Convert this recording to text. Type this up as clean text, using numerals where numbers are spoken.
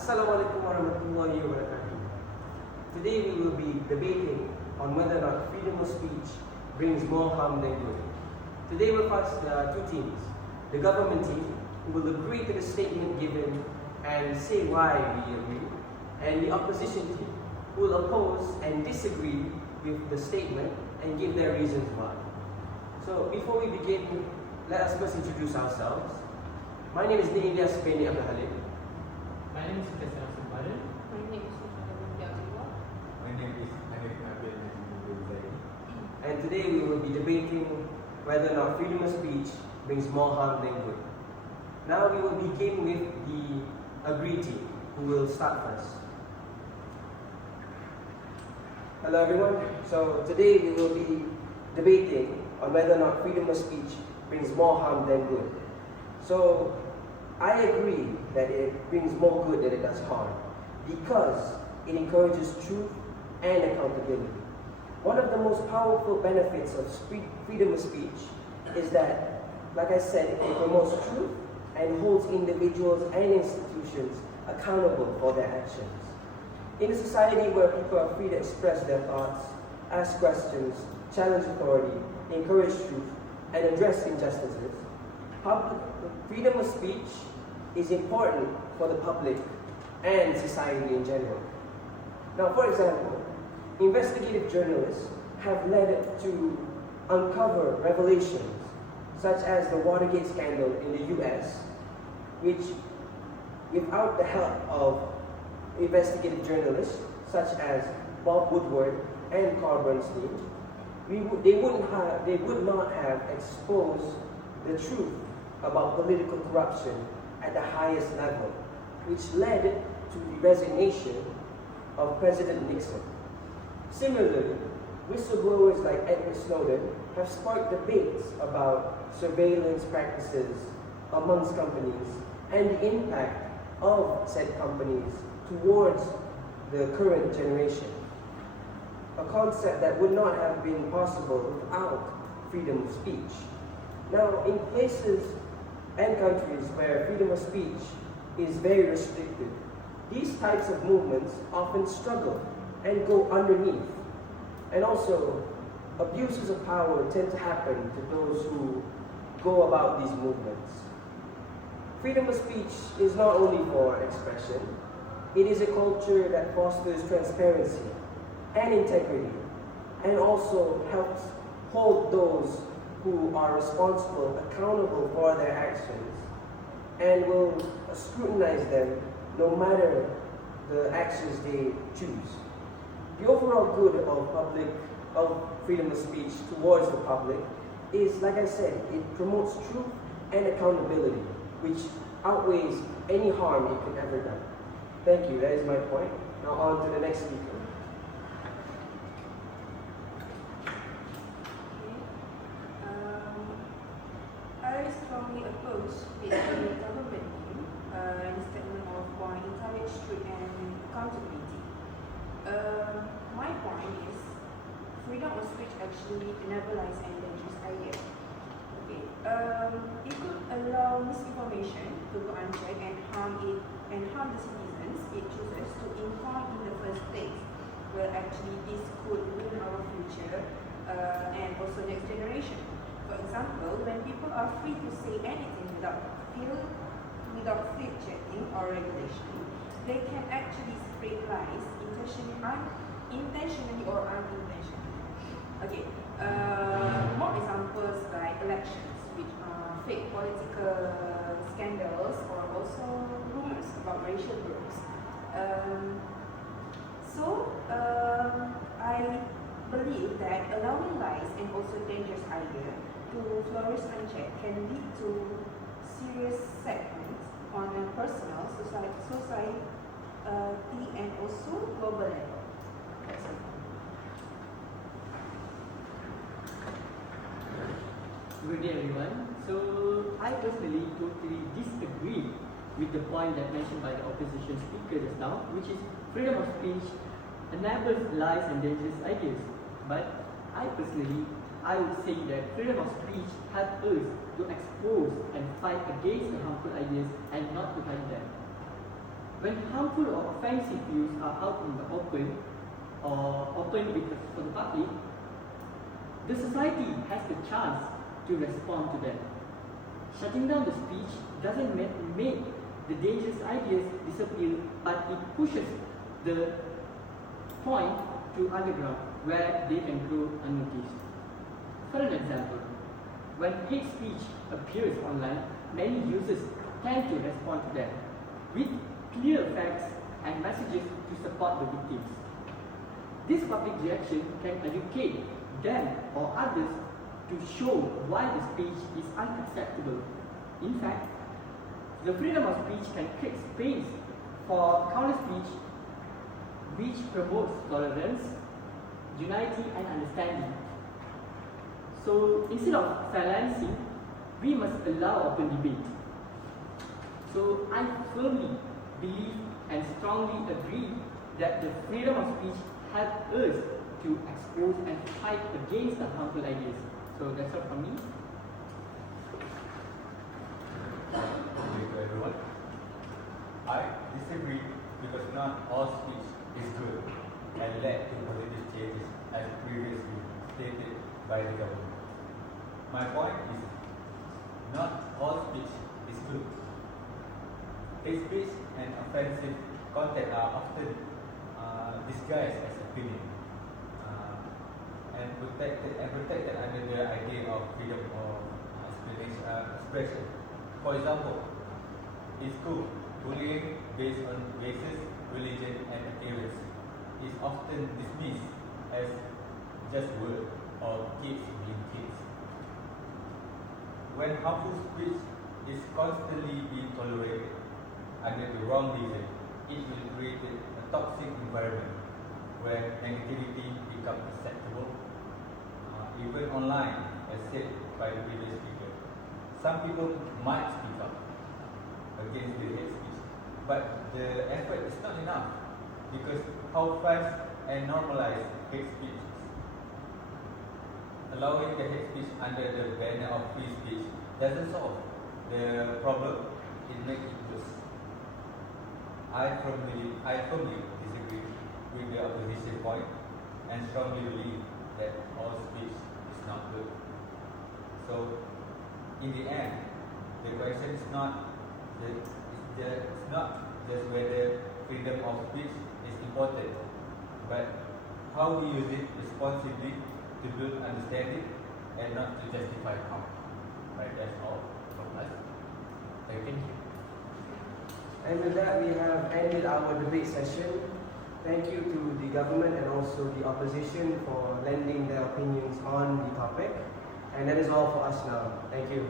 Assalamualaikum warahmatullahi wabarakatuh. Today we will be debating on whether or not freedom of speech brings more harm than good. Today we'll pass two teams. The government team, who will agree to the statement given and say why we agree, and the opposition team, who will oppose and disagree with the statement and give their reasons why. So before we begin, let us first introduce ourselves. My name is ELIAS bin ABDUL. My name is Sugumaran. My name is ABDULLAH. My name is HANIF, NABIL, and ZAINI. And today we will be debating whether or not freedom of speech brings more harm than good. Now we will begin with the agree team, who will start first. Hello everyone. So today we will be debating on whether or not freedom of speech brings more harm than good. So I agree that it brings more good than it does harm because it encourages truth and accountability. One of the most powerful benefits of freedom of speech is that, like I said, it promotes truth and holds individuals and institutions accountable for their actions. In a society where people are free to express their thoughts, ask questions, challenge authority, encourage truth, and address injustices, freedom of speech is important for the public and society in general. Now, for example, investigative journalists have led to uncover revelations such as the Watergate scandal in the US, which, without the help of investigative journalists such as Bob Woodward and Carl Bernstein, they would not have exposed the truth about political corruption at the highest level, which led to the resignation of President Nixon. Similarly, whistleblowers like Edward Snowden have sparked debates about surveillance practices amongst companies and the impact of said companies towards the current generation, a concept that would not have been possible without freedom of speech. Now, in places and countries where freedom of speech is very restricted, these types of movements often struggle and go underneath. And also, abuses of power tend to happen to those who go about these movements. Freedom of speech is not only for expression, it is a culture that fosters transparency and integrity, and also helps hold those who are responsible accountable for their actions, and will scrutinize them no matter the actions they choose. The overall good of freedom of speech towards the public is, like I said, it promotes truth and accountability, which outweighs any harm it could ever do. Thank you, that is my point. Now on to the next speaker. I strongly oppose the government team in the statement of why encourage truth and accountability. My point is, freedom of speech actually enables and dangerous idea. Okay. It could allow misinformation to go unchecked and harm the citizens it chooses to inform in the first place. Well, actually, this could ruin our future and also next generation. For example, when people are free to say anything without fear checking or regulation, they can actually spread lies intentionally or unintentionally. Okay, more examples like elections, which are fake political scandals, or also rumors about racial groups. I believe that allowing lies and also dangerous ideas to flourish unchecked can lead to serious segments on a personal, society, and also global level. That's all. Good day everyone. So I personally totally disagree with the point that mentioned by the opposition speaker just now, which is freedom of speech enables lies and dangerous ideas. But I would say that freedom of speech helps us to expose and fight against the harmful ideas and not to hide them. When harmful or offensive views are out in the open or open for the public, the society has the chance to respond to them. Shutting down the speech doesn't make the dangerous ideas disappear, but it pushes the point to underground where they can grow unnoticed. For an example, when hate speech appears online, many users tend to respond to them with clear facts and messages to support the victims. This public reaction can educate them or others to show why the speech is unacceptable. In fact, the freedom of speech can create space for counter speech which promotes tolerance, unity and understanding. So instead of silencing, we must allow open debate. So I firmly believe and strongly agree that the freedom of speech helps us to expose and fight against the harmful ideas. So that's all from me. Thank you everyone. I disagree because not all speech is good and led to positive changes as previously stated by the government. My point is, not all speech is good. Hate speech and offensive content are often disguised as opinion and protected under the idea of freedom of expression. For example, in school, bullying based on races, religion, and appearance is often dismissed as just word or kids being kids. When harmful speech is constantly being tolerated under the wrong reason, it will create a toxic environment where negativity becomes acceptable, even online, as said by the previous speaker. Some people might speak up against the hate speech, but the effort is not enough because how fast and normalize hate speech. Allowing the hate speech under the banner of free speech doesn't solve the problem, it makes it worse. I firmly disagree with the opposition point and strongly believe that all speech is not good. So, in the end, the question is not just whether freedom of speech is important, but how we use it responsibly to build understanding and not to justify harm. Right, that's all from us. Thank you. And with that, we have ended our debate session. Thank you to the government and also the opposition for lending their opinions on the topic. And that is all for us now. Thank you.